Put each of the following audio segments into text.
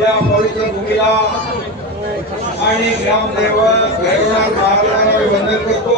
या पवित्र भूमीला आणि ग्रामदैवत भैरवनाथ महाराजांना वंदन करतो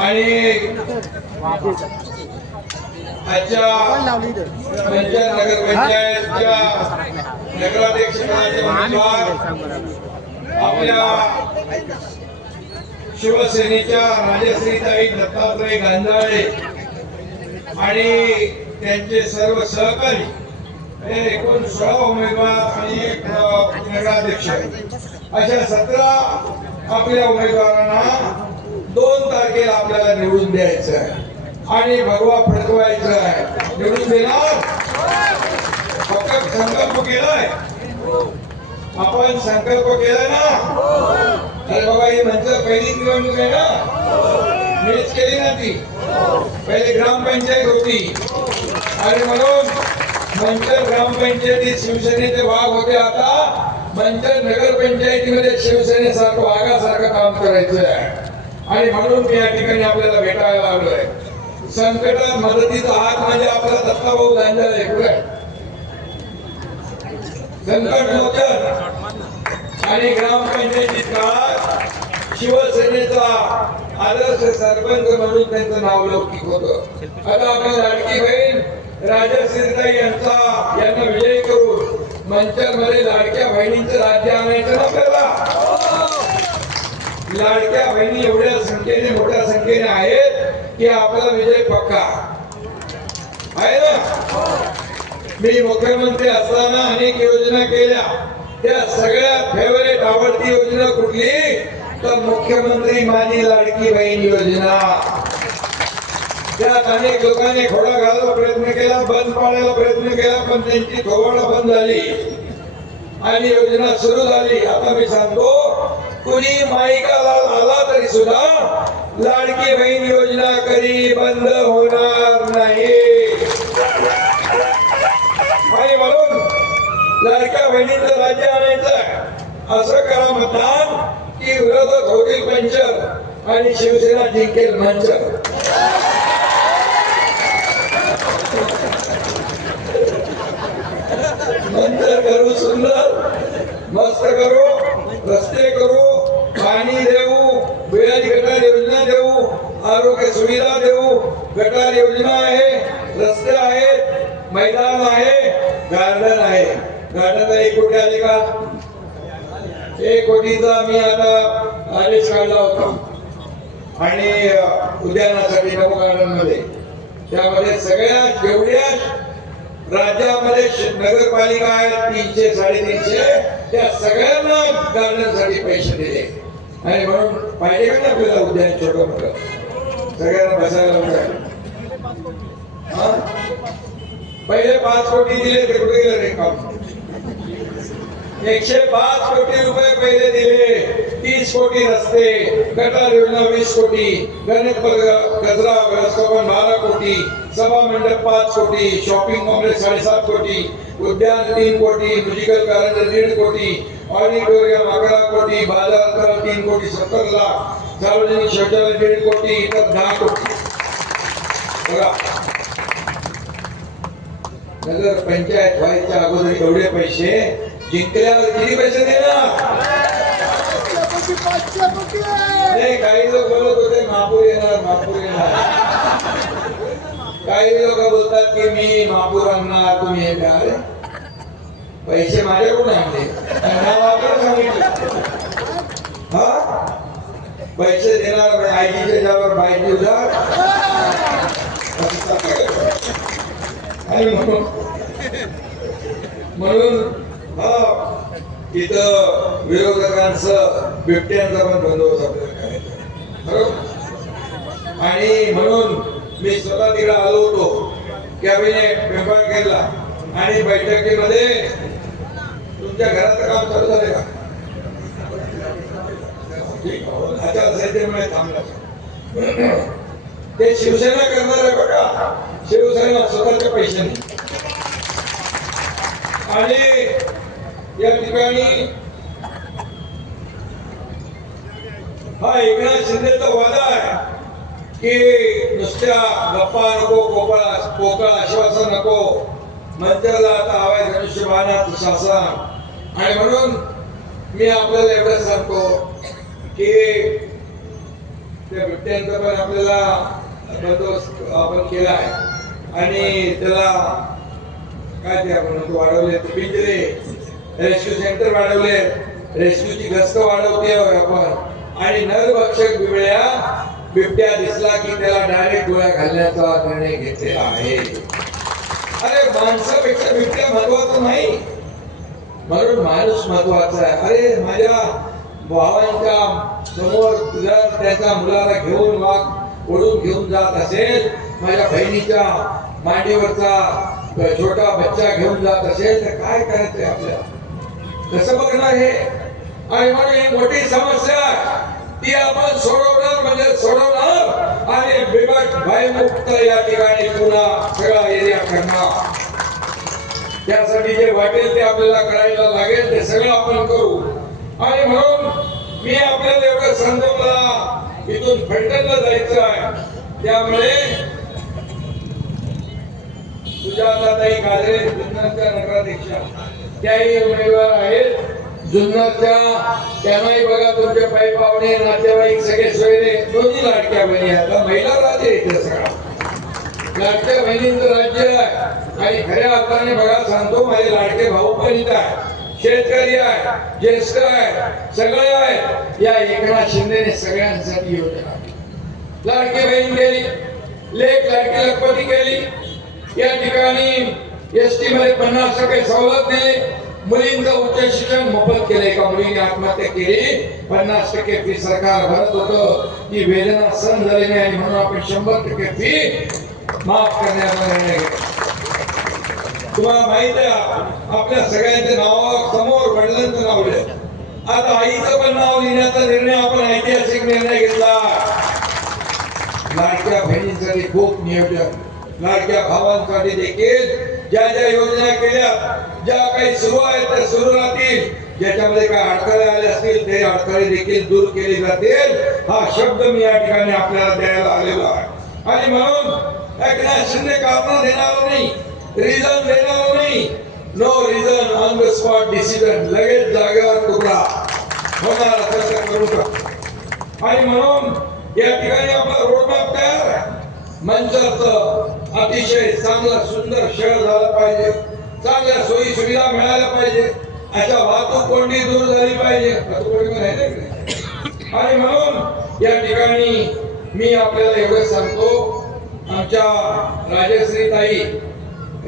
आणि आजच्या नगर पंचायतच्या नगराध्यक्ष पदाचे उमेदवार आपल्या शिवसेनेच्या राजश्रीताई दत्तात्रय गांजाळे आणि त्यांचे सर्व सहकारी हे एकूण 16 उमेदवार आणि एक नगराध्यक्ष अशा 17 आपल्या उमेदवारांना 2 तारखेला आपल्याला निवडून द्यायचं आहे आणि भगवा फडकवायचं आहे. निवडून देणार फक्त संकल्प केलाय आपण, संकल्प केलाय ना. अरे बाबा ही म्हणजे पहिली निवडणूक आहे ना, मीच केली ना ती. पहिले ग्रामपंचायत होती आणि म्हणून मंचर ग्रामपंचायतीत शिवसेनेचे भाग होते. आता मंचर नगरपंचायतीमध्ये शिवसेनेसारखं वाघासारखं काम करायचं आहे आणि म्हणून मी या ठिकाणी आपल्याला भेटायला आलोय. संकटात मदतीचा हात म्हणजे आपला दत्ताभाऊ गांजाळे संकट मोचन आणि ग्रामपंचायतीत काळात शिवसेनेचा आदर्श सरपंच म्हणून त्यांचं नाव लौकिक होतं. आता आपली लाडकी बहीण राजश्रीताई यांना विजय करून मंचरमध्ये लाडक्या बहिणींचं राज्य आणायचं आपल्याला. लाडक्या बहिणी एवढ्या संख्येने मोठ्या संख्येने आहेत की आपला विजय पक्का आहे ना. मी मुख्यमंत्री असताना अनेक योजना केल्या, त्या सगळ्यात फेवरेट आवडती योजना कुठली तर मुख्यमंत्री माझी लाडकी बहीण योजना. त्यात अनेक लोकांनी खोडा घालायला प्रयत्न केला, बंद पाडायला प्रयत्न केला, पण त्यांची थोबाड बंद झाली आणि योजना सुरू झाली. आता मी सांगतो कुणी माईकाला आला तरी सुद्धा लाडकी बहीण योजना कधी बंद होणार नाही. आणि म्हणून लाडक्या बहिणींचं राज्य आणायचं असं करा मतदान की विरोधक होतील पंचर आणि शिवसेना जिंकेल मंचर. मंचर करू, सुंदर मस्त करू, रस्ते करू, पाणी देऊ, बिळाची गटार योजना देऊ, आरोग्य सुविधा देऊ. गटार योजना आहे, रस्ते आहेत, मैदान आहे, गार्डन आहे. गार्डनला 1 कोटी आले का? 1 कोटीचा मी आता आदेश काढला होता आणि उद्यानासाठी नमो गार्डन मध्ये त्यामध्ये सगळ्या जेवढ्या राज्यामध्ये नगरपालिका आहेत 300 350 त्या सगळ्यांना गार्डन साठी पैसे दिले. आणि म्हणून पाहिजे का ना आपल्याला उद्यान छोटं मोठं सगळ्यांना बसायला. पहिले 5 कोटी दिले ते कुठे गेले रे काम? 105 कोटी रुपये पहिले दिले. 30 कोटी रस्ते, गटार योजना 20 कोटी, गणपती कचरा व्यवस्थापन 12 कोटी, सभा मंडप 5 कोटी, शॉपिंग कॉम्प्लेक्स 7.5 कोटी, उद्यान 3 कोटी, म्युझिकल कारंजा 1.5 कोटी, ऑडिटोरियम 11 कोटी, बाजार तलाव 3 कोटी 70 लाख, सार्वजनिक शौचालय 1.5 कोटी, इतर 10 कोटी. बघा नगर पंचायत व्हायच्या अगोदर एवढे पैसे जिंकल्यावर किती पैसे देणार? काही लोक बोलत होते महापूर येणार महापूर येणार. काही लोक बोलतात की मी महापूर आणणार तुम्ही हे काय पैसे माझ्याकडून आणले सांगितलं. हा पैसे देणार आईजीच्या जावर बाईजी उधार आणि म्हणून इथं विरोधकांचं बिबट्यांचा पण बंदोबस्त आपल्याला करायचा बरोबर. आणि म्हणून मी स्वतः तिकडे आलो होतो, कॅबिनेट मेंबर केला आणि बैठकीमध्ये तुमच्या घराचं काम चालू झालं का? आचारसंहितेमुळे थांबलं. ते शिवसेना करणार आहे बघा, शिवसेना स्वतःच्या पैशाने. आणि या ठिकाणी हा एकनाथ शिंदेचा वादा आहे की नुसत्या गप्पा नको, पोकळ आश्वासन नको, मंचाला आता हवाय धनुष्यबाणाचं शासन. आणि म्हणून मी आपल्याला एवढं सांगतो की त्या बिबट्यांचा पण आपल्याला बंदोबस्त आपण केला आहे आणि त्याला काय ते आपण वाढवले, पिंजरे, रेस्क्यू सेंटर वाढवले, रेस्क्यूची गस्त वाढवते आपण. आणि नरभक्षक बिबट्या दिसला की त्याला डायरेक्ट गोळ्या घालण्याचा निर्णय घेतलेला आहे. अरे माणसापेक्षा बिबट्या महत्वाचा नाही, म्हणून माणूस महत्वाचा आहे. अरे माझ्या भावांच्या समोर जर त्याच्या मुलाला घेऊन ओढून घेऊन जात असेल, माझ्या बहिणीच्या मांडीवरचा छोटा बच्चा घेऊन जात असेल तर काय करायचंय आपल्याला, कसं बघणार हे. आणि म्हणून ही मोठी समस्या ती आपण सोडवणार म्हणजे सोडवणार आणि बिबट भयमुक्त या ठिकाणी पुन्हा सगळा एरिया करणार. त्यासाठी जे वाटेल ते आपल्याला करायला लागेल ते सगळं आपण करू. आणि म्हणून मी आपल्याला एवढं सांगतो, मला इथून फलटणला जायचं आहे, त्यामुळे सुजाताताई काजळे जुन्नरच्या नगराध्यक्षा त्याही उमेदवार आहेत. जुन्नरच्या त्यांनाही बघा तुमचे पाई पाहुणे नातेवाईक सगळे सोयरे दोन्ही लाडक्या बहिणी आहेत. महिला राज्य इथे सगळा लाडक्या बहिणींचं राज्य आहे. आणि खऱ्या अर्थाने बघा सांगतो, माझे लाडके भाऊ पण इथं आहे, शेतकरी आहे, ज्येष्ठ आहे, सगळे आहे. या एकनाथ शिंदेने सगळ्यांसाठी योजना लाडकी बहीण केली, लेख लाडकी लखपती केली. या ठिकाणी एसटी मध्ये 50% सवलत दिली, मुलींचं उच्च शिक्षण मोफत केले. एका मुलीने आत्महत्या केली, 50% फी सरकार भरत होतं, ती वेदना सहन झाली नाही आणि म्हणून आपण 100% फी माफ करण्याचा निर्णय घेतला. तुम्हाला माहित आहे आपल्या सगळ्यांचे नाव समोर वडिलांचं नाव लिहिलं, आता आईचं पण नाव लिहिण्याचा निर्णय आपण ऐतिहासिक निर्णय घेतला. लाडक्या बहिणींसाठी खूप नियोजन, लाडक्या भावांसाठी देखील ज्या ज्या योजना केल्या, ज्या काही सुरू आहेत त्या सुरू राहतील. ज्याच्यामध्ये काय अडथळे आले असतील ते अडथळे देखील दूर केले जातील. हा शब्द मी या ठिकाणी आपल्याला द्यायला आलेला आहे. आणि म्हणून एकनाथ शिंदे कारण देणार नाही, रिझन देणार नाही. No reason on the spot decision, लगेच जागेवर तुकडा होणार असं करू शकतो. आणि म्हणून या ठिकाणी आपला रोडमॅप तयार आहे. मंचाचं अतिशय चांगलं सुंदर शहर झालं पाहिजे, चांगल्या सोयी सुविधा मिळाल्या पाहिजे, अशा वाहतूक कोंडी दूर झाली पाहिजे. आणि म्हणून या ठिकाणी मी आपल्याला एवढं सांगतो, आमच्या राजश्रीताई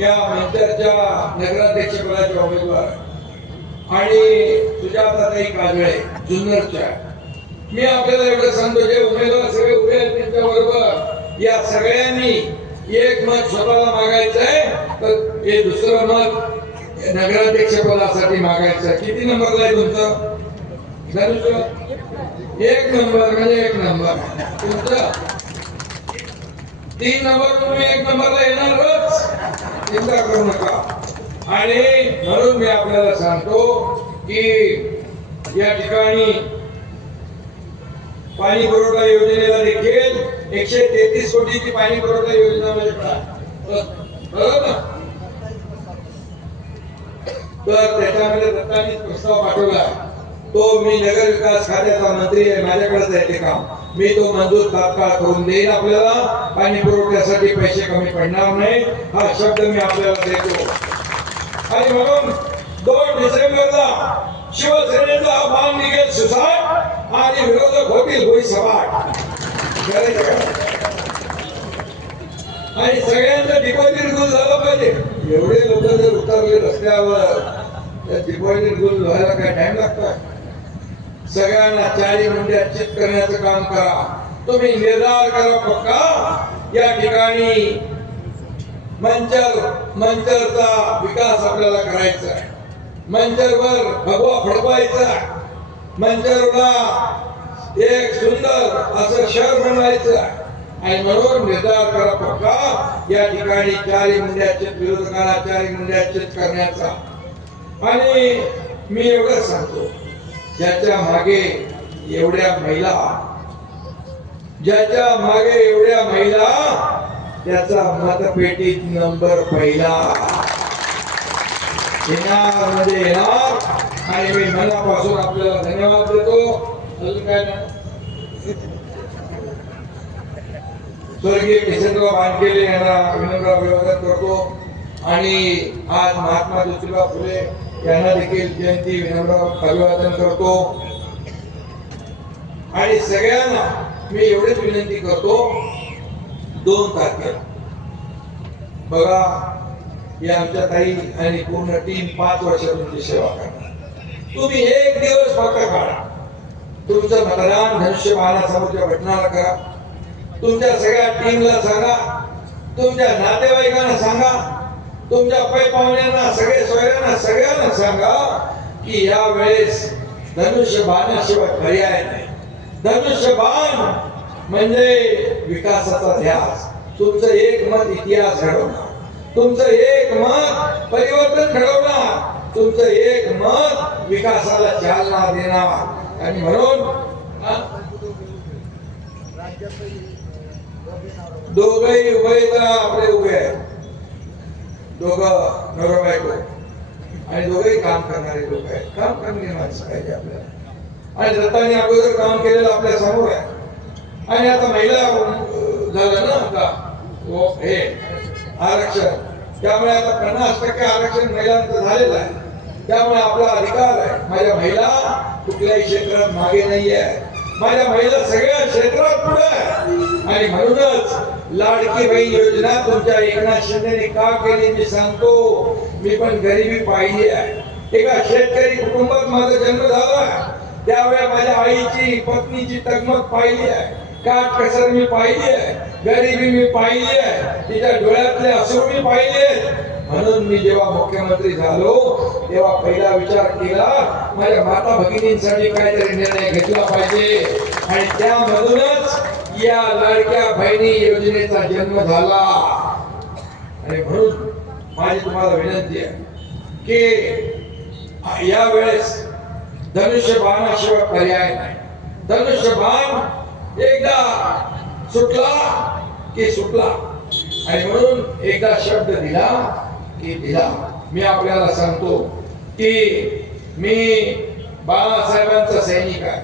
या मंचरच्या नगराध्यक्ष पदाच्या उमेदवार आणि सुजाताताई काजळे जुन्नरच्या. मी आपल्याला एवढं सांगतो, जे उमेदवार सगळे उभे आहेत त्यांच्या बरोबर या सगळ्यांनी एक मत स्वतःला मागायचं आहे, तर हे दुसरं मत नगराध्यक्ष पदासाठी मागायचं आहे. किती नंबरला आहे तुमचं? एक नंबर म्हणजे एक नंबर. तुमचं 3 नंबर, तुम्ही 1 नंबरला येणारच, चिंता करू नका. आणि म्हणून मी आपल्याला सांगतो की या ठिकाणी पाणी पुरवठा योजनेला देखील 133 कोटीची पाणी पुरवठा योजना बरोबर. तर त्याच्यामध्ये दत्तानीच प्रस्ताव पाठवला, तो मी नगर विकास खात्याचा मंत्री आहे, माझ्याकडेच आहे ते काम, मी तो मंजूर तात्काळ करून देईन. आपल्याला पाणी पुरवठ्यासाठी पैसे कमी पडणार नाही, हा शब्द मी आपल्याला देतो. आणि म्हणून 2 डिसेंबरला शिवसेनेचा हा बाण निघेल सुसाट आणि विरोधक होतील भुईसपाट. आणि सगळ्यांचं डिपॉझिट गुल झालं पाहिजे. एवढे लोक जर उतरले रस्त्यावर तर डिपॉझिट गुल व्हायला काय टाइम लागतोय? सगळ्यांना 40 मुंड्या चित करण्याचं काम करा. तुम्ही निर्धार करा पक्का, या ठिकाणी मंचरचा विकास आपल्याला करायचा आहे. मंचरवर भगवा फडकवायचा, मंचरला एक सुंदर असं शहर बनवायचं. आणि म्हणून निर्धार करा पक्का, या ठिकाणी 40 मुंड्याचे विरोधकांना 40 मुंड्याचे करण्याचा. आणि मी एवढं सांगतो, ज्याच्या मागे एवढ्या महिला त्याचा मतपेटीत नंबर पहिला. येणार म्हणजे येणार आणि मी मनापासून आपल्याला धन्यवाद देतो. अजून काय नाही. स्वर्गीय किशनराव बानकेले यांना विनम्र अभिवादन करतो आणि आज महात्मा ज्योतिबा फुले यांना देखील जयंती विनम्र अभिवादन करतो. आणि सगळ्यांना मी एवढीच विनंती करतो, 2 तारखेला बघा या आमच्या ताई आणि पूर्ण टीम 5 वर्ष तुमची सेवा करणार. तुम्ही एक दिवस फक्त काढा, तुमचं मतदान धनुष्यबाणासमोरच्या घटनाला करा. तुमच्या सगळ्या टीमला सांगा, तुमच्या नातेवाईकांना सांगा, तुमच्या पै पाहुण्यांना, सगळे सोयऱ्यांना, सगळ्यांना सांगा की या वेळेस धनुष्यबाणाशिवाय पर्याय नाही. धनुष्यबाण म्हणजे विकासाचा ध्यास. तुमचं एक मत इतिहास घडवणार, तुमचं एक मत परिवर्तन घडवणार, तुमचं एक मत विकासाला चालना देणार. आणि म्हणून दोघही उभे तर आपले उभे आहेत, दोघं नवरा बायको आणि दोघेही काम करणारे लोक आहेत. काम करणारी माणसं पाहिजे आपल्याला. आणि दत्ताने अगोदर काम केलेलं आपल्या समोर आहे. आणि आता महिला झालं ना आता हे आरक्षण, त्यामुळे आता 50% आरक्षण महिलांचं झालेलं आहे. त्यामुळे आपला अधिकार आहे. माझ्या महिला कुठल्याही क्षेत्रात मागे नाहीये, माझ्या महिला सगळ्या क्षेत्रात पुढे आहे. आणि म्हणूनच लाडकी बहीण योजना तुमच्या एकनाथ शिंदेने का केली मी सांगतो. मी पण गरिबी पाहिली आहे. एका शेतकरी कुटुंबात माझा जन्म झाला, त्यावेळेस माझ्या आईची पत्नीची तगमग पाहिली आहे, काट कसर मी पाहिली आहे, गरिबी मी पाहिली आहे, तिच्या डोळ्यातले अश्रू मी पाहिले. म्हणून मी जेव्हा मुख्यमंत्री झालो तेव्हा पहिला विचार केला, माझ्या माता भगिनींसाठी काहीतरी निर्णय घेतला पाहिजे. आणि त्यामधूनच या लाडक्या बहिणी योजनेचा जन्म झाला. आणि म्हणून माझी तुम्हाला विनंती आहे की या वेळेस धनुष्यबाणाशिवाय पर्याय नाही. धनुष्यबाण एकदा सुटला की सुटला. आणि म्हणून एकदा शब्द दिला की दिला. मी आपल्याला सांगतो की मी बाळासाहेबांचा सैनिक आहे.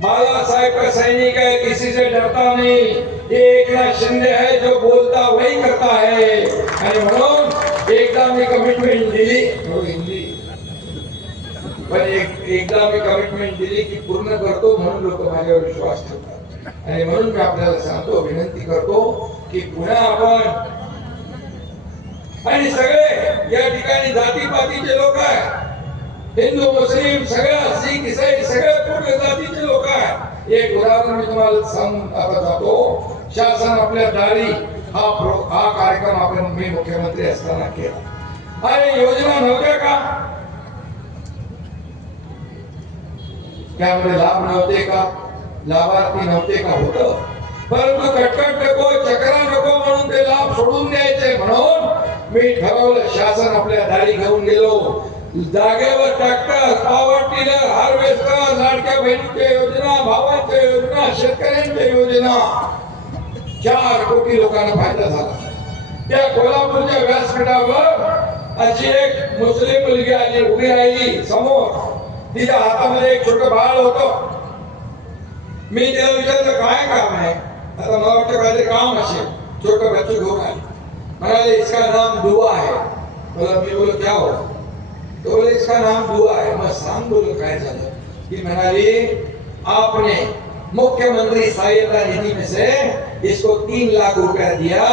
बाळासाहेब का सैनिक है, किसी से डरता नहीं. ये एकनाथ शिंदे है जो बोलता वही करता है. आणि म्हणून एकदा मी कमिटमेंट दिली, पण एकदा मी कमिटमेंट दिली की पूर्ण करतो. म्हणून लोक माझ्यावर विश्वास ठेवतात. आणि म्हणून मी आपल्याला सांगतो, विनंती करतो की पुन्हा आपण आणि सगळे या ठिकाणी जातीपातीचे लोक आहेत, हिंदू मुस्लिम सगळ्या शीख ईसाई सगळे पूर्ण जातीचे लोक आहेत. एक उदाहरण मी तुम्हाला सांगून आता जातो. शासन आपल्या दारी हा कार्यक्रम आपण मी मुख्यमंत्री असताना केला. आणि योजना नव्हत्या का, त्यामध्ये लाभ नव्हते का, लाभार्थी नव्हते का, होतं. परंतु कटकट नको, चक्रा नको म्हणून ते लाभ सोडून द्यायचे. म्हणून मी ठरवलं, शासन आपल्या दारी घेऊन गेलो. जागेवर ट्रॅक्टर, पॉवर टिलर, हार्वेस्टर, लाडक्या बहिणीच्या योजना, भावांच्या योजना, शेतकऱ्यांच्या योजना, 4 कोटी लोकांना फायदा झाला. त्या कोल्हापूरच्या व्यासपीठावर अशी एक मुस्लिम मुलगी आली, उभी राहिली समोर. तिच्या हातामध्ये एक छोटं बाळ होतं. मी तिला विचारलं काय काम आहे. आता मला वाटतं काहीतरी काम असेल. छोटं बच्चू घेऊन आले, म्हणाले इसका नाम दुआ है. मी बोलो क्या हो. तो बोले इसका नाम दुआ है. मग सांग बोलो काय झालं. ती म्हणाली आपने मुख्यमंत्री सहायता निधि में से इसको 3 लाख रुपया दिया,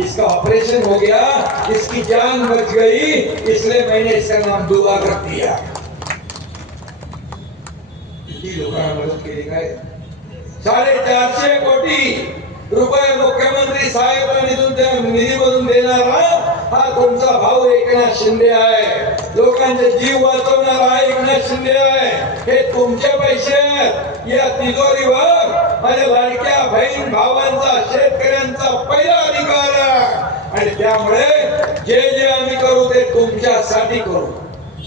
इसका ऑपरेशन हो गया, इसकी जान बच गई, इसलिए मैंने इसका नाम दुआ कर दिया. लोकांना मदत केली काय. 450 कोटी रुपये मुख्यमंत्री सहायता निधीमधून देणारा हा तुमचा भाऊ एकनाथ शिंदे आहे. लोकांचे जीव वाचवणारा एकनाथ शिंदे आहे. हे तुमचे पैसे आहेत. या तिजोरीवर माझ्या लाडक्या बहीण भावांचा, शेतकऱ्यांचा पहिला अधिकार आहे. आणि त्यामुळे जे जे आम्ही करू ते तुमच्यासाठी करू,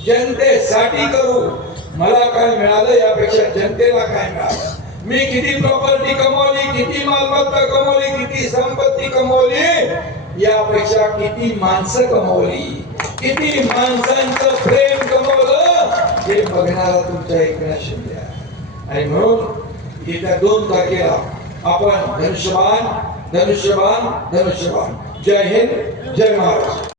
जनतेसाठी करू. मला काय मिळालं यापेक्षा जनतेला काय मिळालं. मी किती प्रॉपर्टी कमवली, किती मालमत्ता कमवली, किती संपत्ती कमवली, यापेक्षा किती माणसं कमवली. किती माणसांचं प्रेम कमवलं हे बघणारा तुमच्या एकनाथ शिंदे आहे. आणि म्हणून येत्या 2 तारखेला आपण धनुष्यबाण धनुष्यबाण धनुष्यबाण. जय हिंद, जय महाराष्ट्र.